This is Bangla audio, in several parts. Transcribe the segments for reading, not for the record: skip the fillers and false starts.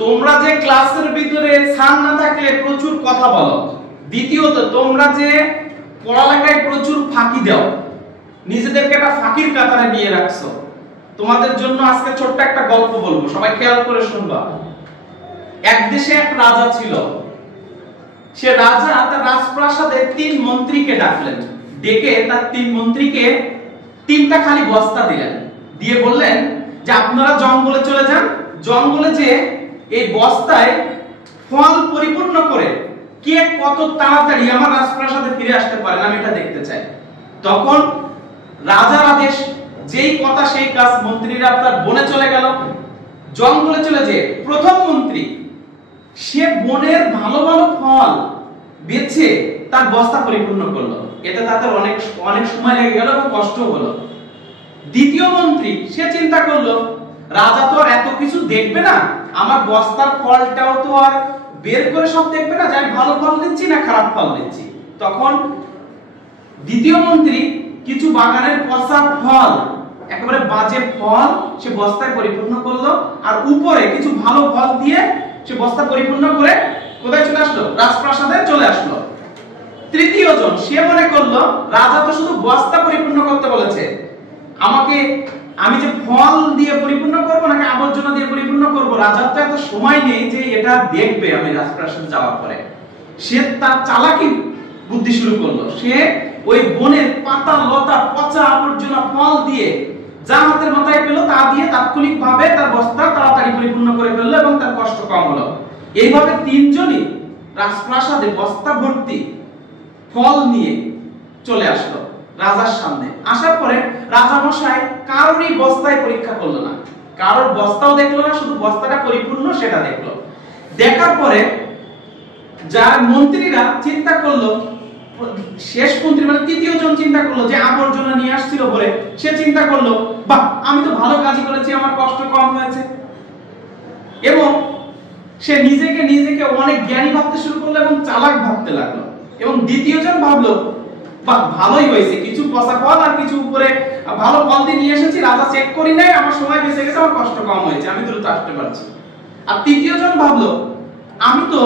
তোমরা যে ক্লাসের ভিতরে স্যার না থাকলে প্রচুর কথা বলো, দ্বিতীয়ত তোমরা যে পড়ালেখায় প্রচুর ফাঁকি দাও, নিজেদেরকে একটা ফাঁকির কাতারে নিয়ে রাখছো। তোমাদের জন্য আজকে ছোট্ট একটা গল্প বলবো, সবাই খেয়াল করে শুনবা। এক দেশে এক রাজা ছিল। সে রাজা তার রাজপ্রাসাদে 3 মন্ত্রীকে ডাকলেন, ডেকে তার 3 মন্ত্রীকে 3টা খালি বস্তা দিলেন, দিয়ে বললেন যে আপনারা জঙ্গলে চলে যান, জঙ্গলে যে এই বস্তায় ফল পরিপূর্ণ করে কে কত তাড়াতাড়ি আমার রাজপ্রাসাদে ফিরে আসতে পারেন আমি এটা দেখতে চাই। তখন রাজার আদেশ, যেই কথা সেই কাজ, মন্ত্রীরা তার বনে চলে গেল। জঙ্গলে চলে যে প্রথম মন্ত্রী সে বনের ভালো ভালো ফল বেছে তার বস্তা পরিপূর্ণ করলো, এতে তাদের অনেক অনেক সময় লেগে গেল এবং কষ্ট হলো। দ্বিতীয় মন্ত্রী সে চিন্তা করলো রাজা তো আর এত কিছু দেখবে না, আমার বস্তার ফলটাও তো আর বের করে সব দেখবে না যে আমি ভালো ফল নিচ্ছি না খারাপ ফল নিচ্ছি। তখন দ্বিতীয় মন্ত্রী কিছু বাগানের পচা ফল, একেবারে বাজে ফল সে বস্তায় পরিপূর্ণ করলো, আর উপরে কিছু ভালো ফল দিয়ে সে বস্তা পরিপূর্ণ করে কোথায় চলে আসলো? রাজপ্রাসাদে চলে আসলো। তৃতীয় জন সে মনে করলো রাজা তো শুধু বস্তা পরিপূর্ণ করতে বলেছে, আমি যে ফল দিয়ে পরিপূর্ণ করব নাকি আবর্জনা দিয়ে পরিপূর্ণ করব, রাজার তো এত সময় নেই যে এটা দেখবে আমি রাজপ্রাসাদে যাওয়ার পরে। সে তার চালাকি বুদ্ধি শুরু করলো, সে ওই বনের পাতা লতা পচা আবর্জনা ফল দিয়ে যা হাতের মাথায় পেল তা দিয়ে তাৎক্ষণিকভাবে তার বস্তা তাড়াতাড়ি পরিপূর্ণ করে ফেললো এবং তার কষ্ট কম হলো। এইভাবে 3 জনই রাজপ্রাসাদে বস্তা ভর্তি ফল নিয়ে চলে আসলো রাজার সামনে। আসার পরে রাজা মশাই কারোরই বস্তায় পরীক্ষা করলো না, কারোর বস্তাও দেখলো না, শুধু বস্তাটা পরিপূর্ণ সেটা দেখলো। দেখার পরে যার মন্ত্রীরা চিন্তা করলো, শেষ মন্ত্রী মানে তৃতীয় জন চিন্তা করলো যে আবর্জনা নিয়ে আসছিল বলে, সে চিন্তা করলো বাহ আমি তো ভালো কাজই করেছি, আমার কষ্ট কম হয়েছে, এবং সে নিজেকে অনেক জ্ঞানী ভাবতে শুরু করলো এবং চালাক ভাবতে লাগলো। এবং দ্বিতীয় জন ভাবলো বাহ ভালোই হয়েছে, কিছু পচা ফল আর কিছু উপরে ভালো ফল দিয়ে নিয়ে এসেছি, রাজা চেক করি নাই, আমার সময় বেঁচে গেছে, আমার কষ্ট কম হয়েছে, আমি দ্রুত আসতে পারছি। আর তৃতীয় জন ভাবলো আমি তো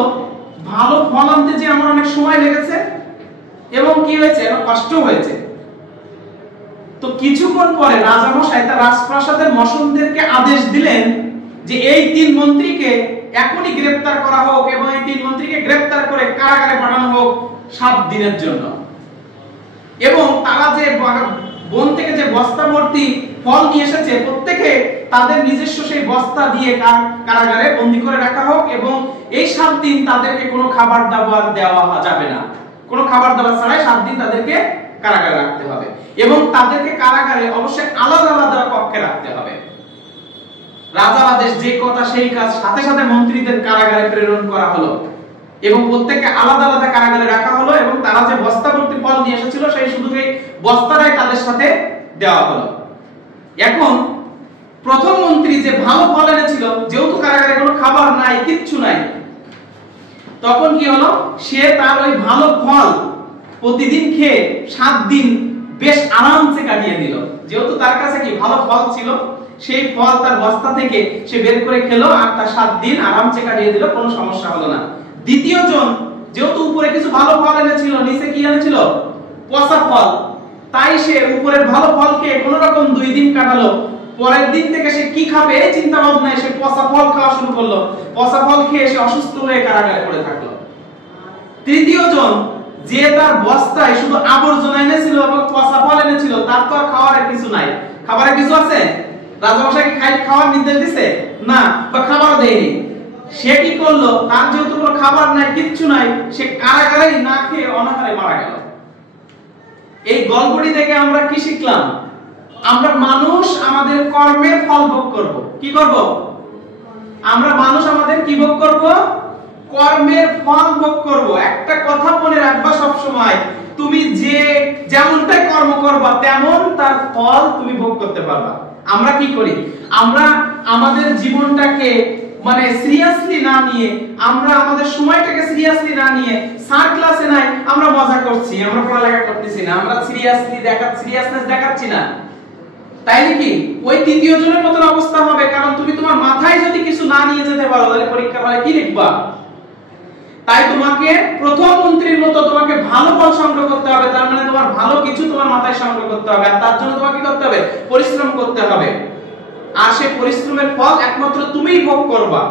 ভালো ফল আনতে যে আমার অনেক সময় লেগেছে এবং কি হয়েছে আমার কষ্ট হয়েছে। তো কিছুক্ষণ পরে রাজা মশাই তার রাজপ্রাসাদের মশনদেরকে আদেশ দিলেন যে এই 3 মন্ত্রীকে এখনই গ্রেফতার করা হোক এবং এই 3 মন্ত্রীকে গ্রেফতার করে কারাগারে পাঠানো হোক 7 দিনের জন্য। এবং তারা যে বন থেকে যে বস্তা ভর্তি ফল নিয়ে এসেছে প্রত্যেকে তাদের নিজস্ব সেই বস্তা দিয়ে কারাগারে বন্দী করে রাখা হোক এবং এই 7 দিন তাদেরকে কোনো খাবার দাবার দেওয়া যাবে না, কোনো খাবার দাবার ছাড়াই 7 দিন তাদেরকে কারাগারে রাখতে হবে এবং তাদেরকে কারাগারে অবশ্যই আলাদা আলাদা কক্ষে রাখতে হবে। রাজার আদেশ, যে কথা সেই কাজ, সাথে সাথে মন্ত্রীদের কারাগারে প্রেরণ করা হলো এবং প্রত্যেককে আলাদা আলাদা কারাগারে রাখা হলো এবং তারা যে বস্তা ভর্তি ফল নিয়ে এসেছিল সেই শুধু এই বস্তাটাই তাদের সাথে দেওয়া হলো। এখন প্রথম মন্ত্রী যে ভালো ফল এনেছিল, যেহেতু কারাগারে কোনো খাবার নাই কিচ্ছু নাই, তখন কি হলো সে তার ওই ভালো ফল প্রতিদিন খেয়ে 7 দিন বেশ আরামসে কাটিয়ে দিল। যেহেতু তার কাছে কি ভালো ফল ছিল, সেই ফল তার বস্তা থেকে সে বের করে খেলো আর তার 7 দিন আরামসে কাটিয়ে দিল, কোনো সমস্যা হলো না। দ্বিতীয় জন যেহেতু উপরে কিছু ভালো ফল এনেছিল, নিচে কি এনেছিল পচা ফল, তাই সে উপরের ভালো ফল খেয়ে কোনো রকম 2 দিন কাটালো। পরের দিন থেকে সে কি খাবে এই চিন্তা ভাবনায় সে পচা ফল খাওয়া শুরু করলো, পচা ফল খেয়ে সে অসুস্থ হয়ে কারাগারে পড়ে থাকলো। তৃতীয় জন যে তার বস্তায় শুধু আবর্জনা এনেছিল এবং পচা ফল এনেছিল, তার তো আর খাওয়ার কিছু নাই। খাবারের কিছু আছে? রাজামশাই কি খাওয়ার নির্দেশ দিছে? না, বা খাবারও দেয়নি। সে কি করলো, তার যেহেতু কোনো খাবার নাই কিচ্ছু নাই, সে কারাগারেই না খেয়ে অনাহারে মারা গেল। এই গল্পটি থেকে আমরা কি শিখলাম? আমরা মানুষ আমাদের কর্মের ফল ভোগ করব। কি করব? আমরা মানুষ আমাদের কি ভোগ করব? কর্মের ফল ভোগ করব। একটা কথা মনে রাখবা সব সময়, তুমি যে যেমনটাই কর্ম করবা তেমন তার ফল তুমি ভোগ করতে পারবা। আমরা কি করি? আমরা আমাদের জীবনটাকে মানে সিরিয়াসলি না নিয়ে, আমরা আমাদের সময়টাকে সিরিয়াসলি না নিয়ে, স্যার ক্লাসে নাই আমরা মজা করছি, আমরা পড়ালেখা করতেছি না, আমরা সিরিয়াসনেস দেখাচ্ছি না, তাই নাকি ওই তৃতীয় জনের মতন অবস্থা হবে। কারণ তুমি তোমার মাথায় যদি কিছু না নিয়ে যেতে পারো তাহলে পরীক্ষার হলে কি লিখবা। তাই তোমাকে প্রথম মন্ত্রীর মতো তোমাকে ভালো ফল সংগ্রহ করতে হবে, তার মানে তোমার ভালো কিছু তোমার মাথায় সংগ্রহ করতে হবে, আর তার জন্য তোমাকে কি করতে হবে, পরিশ্রম করতে হবে। আর সেই পরিশ্রমের ফল একমাত্র তুমিই ভোগ করবা।